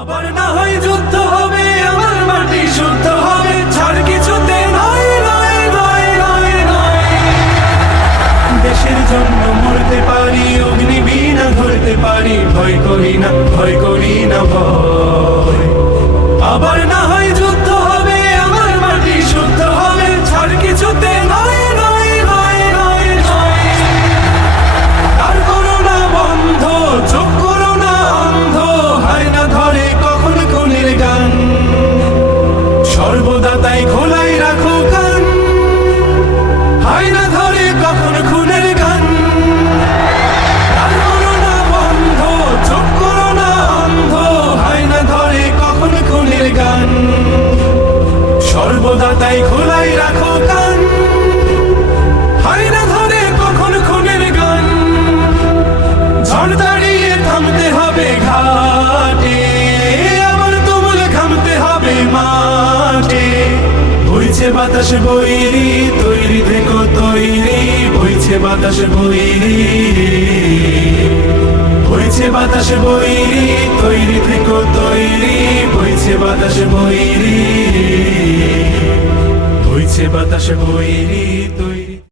আবার না হয় যুদ্ধ হবে, আমার মাটি শুদ্ধ হবে, ছাড় কিছুতে নয় নয় নয় নয় নয়। দেশের জন্য মরতে পারি, অগ্নিবীণা ধরতে পারি, ভয় করি না ভয় করি না ভয়। আবার না হয় যুদ্ধ হবে, আমার মাটি শুদ্ধ হবে, ছাড় কিছুতে নয় নয় নয় নয় নয়। আর করো না বন্ধ, চোখ করো না অন্ধ, হয় না ধরে কখন খুনের গান, সর্বদা তাই খোলাই রাখো কান, হয় না ধরে কখন খুনের গান। আর করো না বন্ধ, চোখ করো না অন্ধ, হয় না ধরে কখন খুনের গান, সর্বদা তাই খোলাই রাখো কান, হয় না ধরে কখন খুনের গান। ঝড় দাঁড়িয়ে থামতে হবে ঘাটে, আবার তুমুল ঘামতে হবে মাঠে। বইছে বাতাস বৈরি, তৈরি থেকো তৈরি, বইছে বাতাস বৈরি, বইছে বাতাস বৈরি, তৈরি থেকো তৈরি, বইছে বাতাস বৈরি, বইছে বাতাস বৈরি।